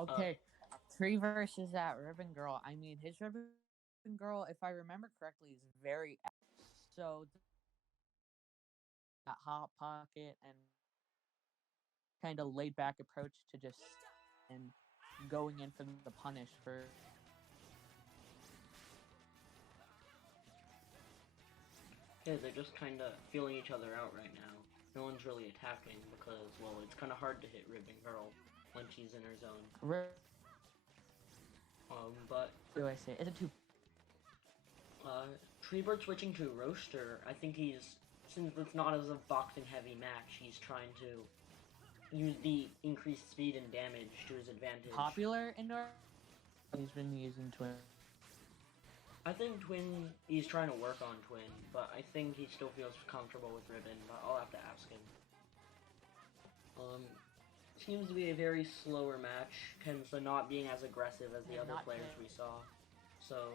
Okay, Tree versus that Ribbon Girl. I mean, his Ribbon Girl, if I remember correctly, is very so that hot pocket and kind of laid back approach to just and going in for the punish for. Yeah, they're just kind of feeling each other out right now. No one's really attacking because, well, it's kind of hard to hit Ribbon Girl when she's in her zone. But Do I say? Is it too? TreeBird switching to Roaster, I think since it's not as a boxing heavy match, he's trying to use the increased speed and damage to his advantage. Popular indoor? He's been using Twin. I think Twin, he's trying to work on Twin, but I think he still feels comfortable with Ribbon, but I'll have to ask him. Seems to be a very slower match, Kensa not being as aggressive as the other players we saw. So,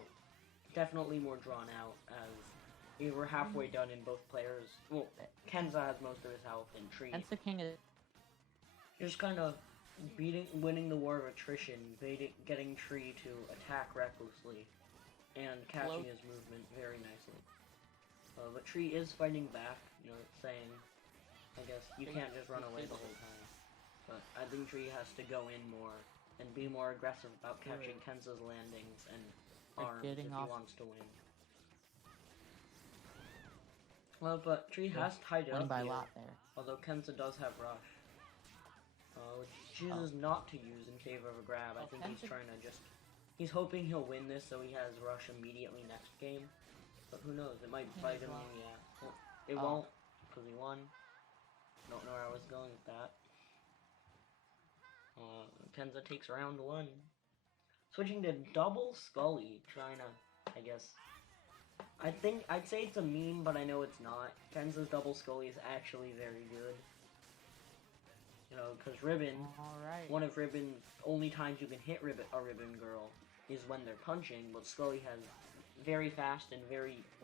definitely more drawn out, as we're halfway done in both players. Well, Kensa has most of his health, and Tree KensaKing is just kind of winning the war of attrition, getting Tree to attack recklessly, and catching his movement very nicely. But Tree is fighting back, saying, I guess, you can't just run away the whole time. But I think Tree has to go in more and be more aggressive about catching Kensa's landings and arms if he wants to win. Well, but Tree has tied it up here, although Kensa does have Rush. Which he chooses not to use in favor of a grab. I think he's trying to he's hoping he'll win this so he has Rush immediately next game. But who knows, it might bite him, yeah. Well, it won't, because he won. Don't know where I was going with that. Kensa takes round 1. Switching to double Scully, trying to, I guess... I'd say it's a meme, but I know it's not. Kensa's double Scully is actually very good. Because Ribbon, one of Ribbon's only times you can hit a Ribbon Girl is when they're punching, but Scully has very fast and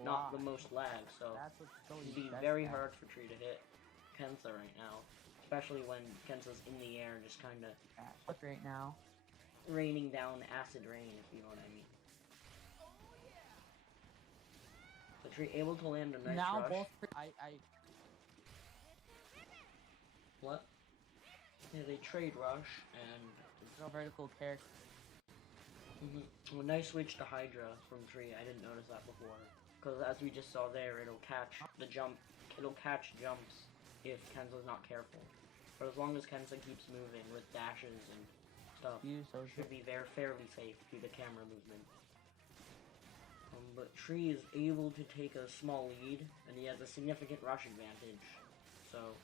not the most lag, so it'd be very hard for Tree to hit Kensa right now, especially when Kensa's in the air, just kind of right now, raining down acid rain, if you know what I mean. So Tree able to land a nice rush. What? Yeah, they trade Rush, and... No vertical character. A nice switch to Hydra from Tree, I didn't notice that before. Because as we just saw there, it'll catch jumps if Kensa's not careful. But as long as Kensa keeps moving with dashes and stuff, should be fairly safe due to camera movement. But Tree is able to take a small lead, and he has a significant rush advantage. So,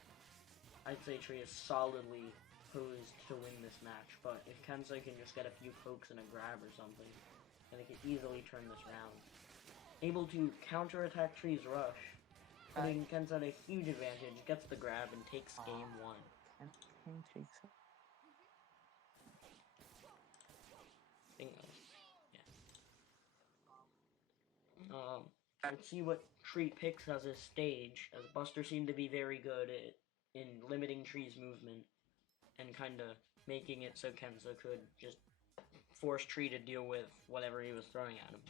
I'd say Tree is solidly posed to win this match, but if Kensa can just get a few pokes and a grab or something, then they can easily turn this round. Able to counter-attack Tree's rush, putting Kensa at a huge advantage, gets the grab, and takes game 1. Let's see what Tree picks as his stage, as Buster seemed to be very good in limiting Tree's movement and kind of making it so Kensa could just force Tree to deal with whatever he was throwing at him.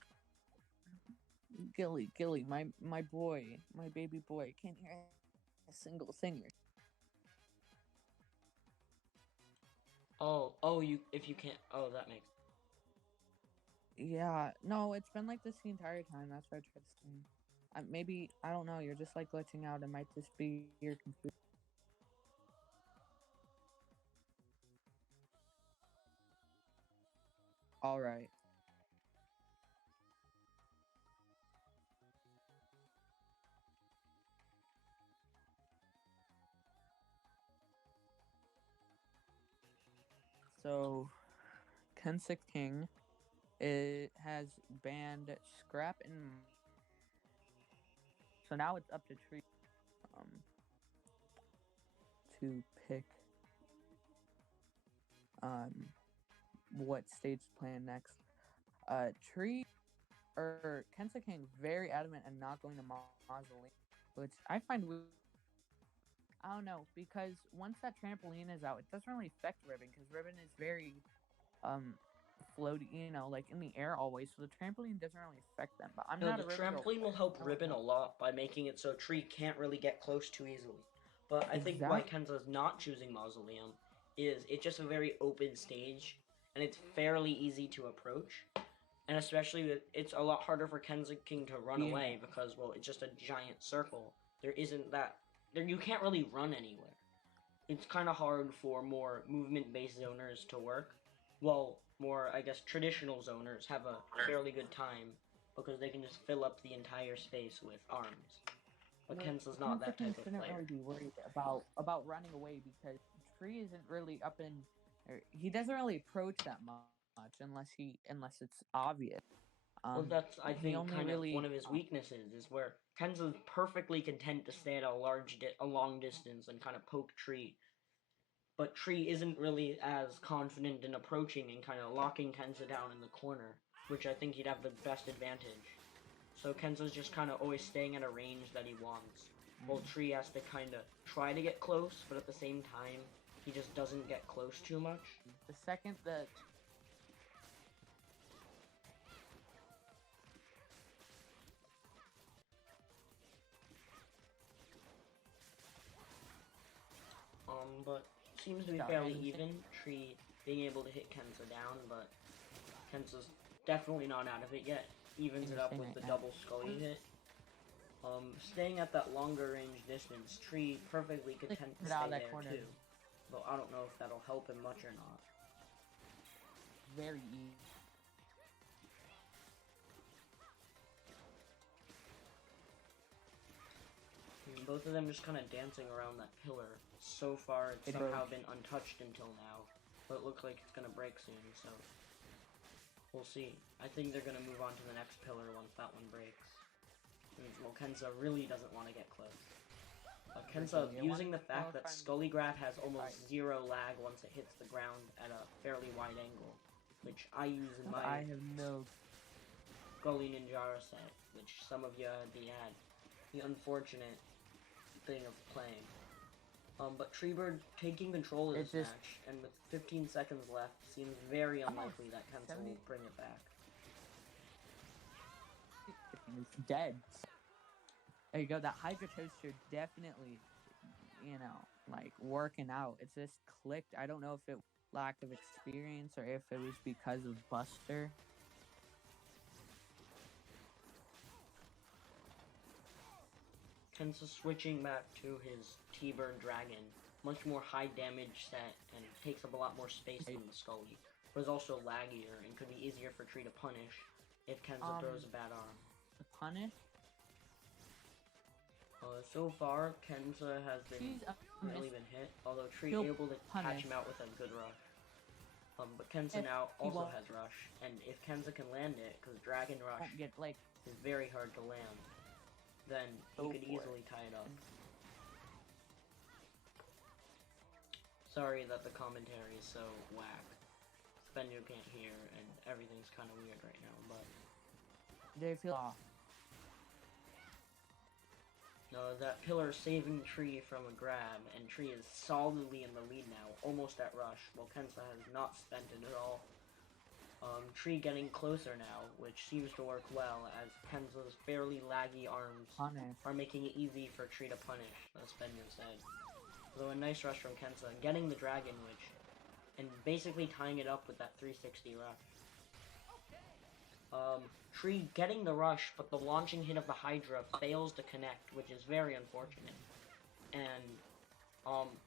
Gilly, my boy, my baby boy, can't hear a single thing. If you can't, that makes... Yeah, no, it's been like this the entire time, that's what I tried to say. Maybe, I don't know, you're just like glitching out, it might just be your computer. Alright. So, KensaKing has banned Scrap and... So now it's up to Tree to pick what stage to plan next. KensaKing very adamant and not going to Mausoleum, which I find weird. I don't know, because once that trampoline is out, it doesn't really affect Ribbon, because Ribbon is very floating, like in the air always. So the trampoline doesn't really affect them. But I'm No, not the a really girl trampoline will player. help I wouldn't Ribbon know. a lot by making it so Tree can't really get close too easily. But I think why Exactly. Kenza's not choosing Mausoleum is it's just a very open stage, and it's fairly easy to approach. And especially, it's a lot harder for KensaKing to run Being away because, well, it's just a giant circle. There isn't that... you can't really run anywhere. It's kind of hard for more movement-based zoners to work. Well, more, I guess, traditional zoners have a fairly good time because they can just fill up the entire space with arms. But Kensa's not that KensaKing type of shouldn't player. really be worried about running away because Tree isn't really up in. He doesn't really approach that much unless it's obvious. Well, that's, I He think, only kind of one really of his weaknesses, is where Kenza's perfectly content to stay at a long distance and kind of poke Tree. But Tree isn't really as confident in approaching and kind of locking Kenza down in the corner, which I think he'd have the best advantage. So Kenza's just kind of always staying at a range that he wants, while Tree has to kind of try to get close, but at the same time, he just doesn't get close too much. the second that But seems to be fairly even. Tree being able to hit Kenza down, but Kenza's definitely not out of it yet. Evens it up with the double Scully hit. Staying at that longer range distance, Tree perfectly content to stay there too. Though I don't know if that'll help him much or not. Very easy. Both of them just kind of dancing around that pillar. So far, it's somehow been untouched until now, but it looks like it's gonna break soon, so we'll see. I think they're gonna move on to the next pillar once that one breaks. Well, Kenza really doesn't want to get close. Kenza, using the fact that Scully Grab has almost zero lag once it hits the ground at a fairly wide angle, which I use in my I have no Scully Ninjara set, which some of you had the unfortunate thing of playing. But TreeBird taking control of this match, and with 15 seconds left, seems very unlikely that Kensa will bring it back. It's dead. There you go. That Hydra Toaster definitely, like working out. It's just clicked. I don't know if it was lack of experience or if it was because of Buster. Kensa switching back to his T-Bird Dragon, much more high damage set and takes up a lot more space than the Scully, but is also laggier and could be easier for Tree to punish if Kensa throws a bad arm. To punish? So far, Kensa has been really been hit, although Tree able to catch him out with a good rush. But Kensa now also has rush, and if Kensa can land it, because Dragon Rush is very hard to land, then he could easily tie it up. Sorry that the commentary is so whack. Spenio can't hear, and everything's kind of weird right now, but... They feel off. No, that pillar saving Tree from a grab, and Tree is solidly in the lead now, almost at rush, while Kensa has not spent it at all. Tree getting closer now, which seems to work well, as Kensa's fairly laggy arms are making it easy for Tree to punish, as Benyo said. Although a nice rush from Kensa, getting the Dragon Witch, and basically tying it up with that 360 rush. Tree getting the rush, but the launching hit of the Hydra fails to connect, which is very unfortunate. And,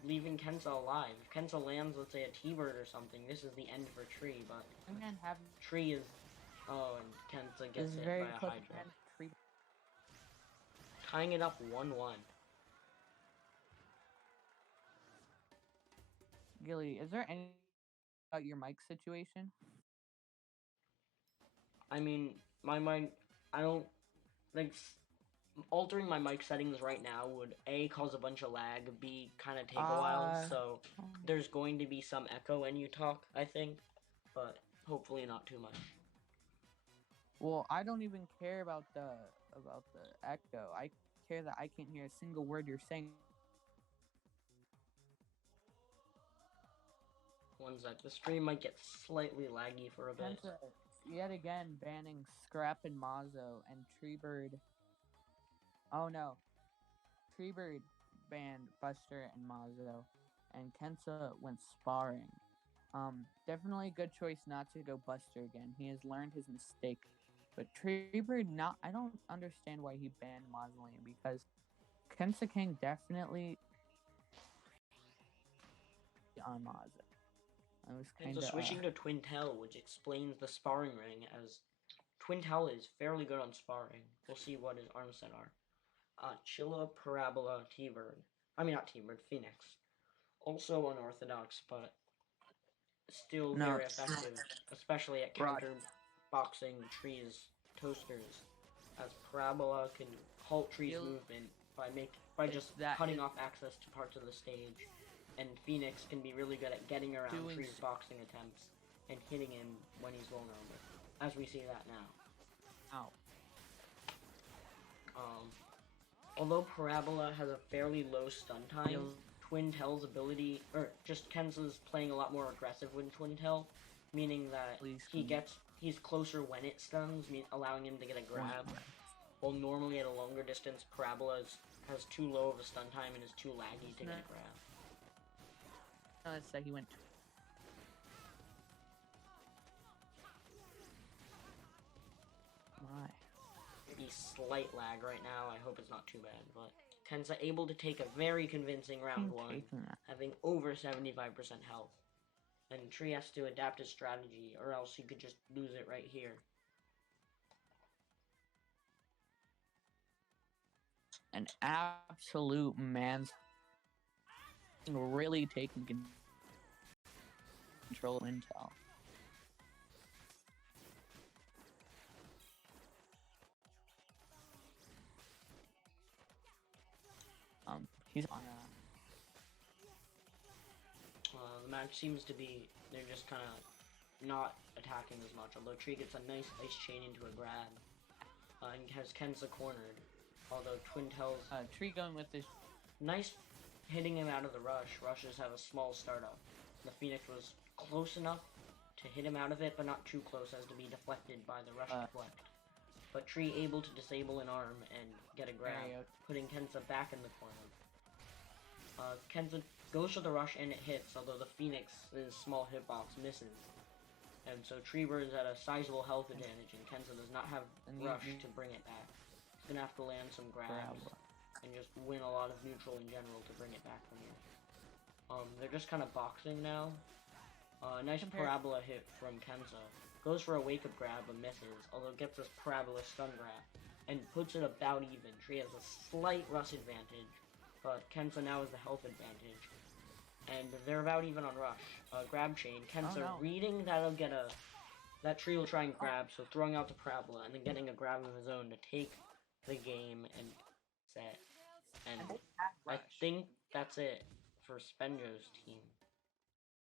leaving Kensa alive. If Kensa lands, let's say, a T-Bird or something, this is the end for Tree, but Tree is... Oh, and Kensa gets hit by a Hydra. Tying it up 1-1. Gilly, is there any about your mic situation? I mean, my mic, I don't think altering my mic settings right now would A, cause a bunch of lag, B, kind of take a while, so there's going to be some echo when you talk, I think, but hopefully not too much. Well, I don't even care about the echo. I care that I can't hear a single word you're saying. One sec. The stream might get slightly laggy for a bit. Kensa yet again banning Scrap and Mazo and TreeBird. Oh no. TreeBird banned Buster and Mazo, and Kensa went sparring. Definitely a good choice not to go Buster again. He has learned his mistake. But TreeBird not. I don't understand why he banned Mausoleum, because KensaKing definitely on Mazo. I was kind So of switching to Twin Tail, which explains the sparring ring, as Twin Tail is fairly good on sparring. We'll see what his arm set are. Chilla, Parabola, T-Bird. I mean, not T-Bird, Phoenix. Also unorthodox, but still very effective, especially at counter boxing Tree's toasters, as Parabola can halt Tree's movement by just cutting off access to parts of the stage, and Phoenix can be really good at getting around Tree's boxing attempts and hitting him when he's vulnerable, as we see that now. Ow. Although Parabola has a fairly low stun time, Twin Tail's ability, or just Kensa's playing a lot more aggressive with Twin Tail, meaning that he's closer when it stuns, allowing him to get a grab. While normally at a longer distance, Parabola has too low of a stun time and is too laggy to get a grab. Let's say he went. My. Maybe slight lag right now. I hope it's not too bad, but Kensa able to take a very convincing round one, having over 75% health. And Tree has to adapt his strategy, or else he could just lose it right here. An absolute man's really taking control of Intel. He's on the match seems to be, they're just kind of not attacking as much, although Tree gets a nice ice chain into a grab, and has Kensa cornered, although Twin Tail's Tree going with this nice hitting him out of the rush. Rushes have a small startup. The Phoenix was close enough to hit him out of it, but not too close as to be deflected by the rush deflect. But Tree able to disable an arm and get a grab, putting Kensa back in the corner. Kensa goes for the rush and it hits, although the Phoenix's small hitbox misses. And so TreeBird is at a sizable health advantage, and Kensa does not have rush to bring it back. He's gonna have to land some grabs and just win a lot of neutral in general to bring it back from here. They're just kind of boxing now. Nice Parabola hit from Kensa. Goes for a wake-up grab but misses, although gets this Parabola stun grab and puts it about even. Tree has a slight rush advantage, but Kensa now has the health advantage. And they're about even on rush. Grab chain. Kensa reading that Tree will try and grab, so throwing out the Parabola and then getting a grab of his own to take the game and set. And I think that's it for Spenjo's team.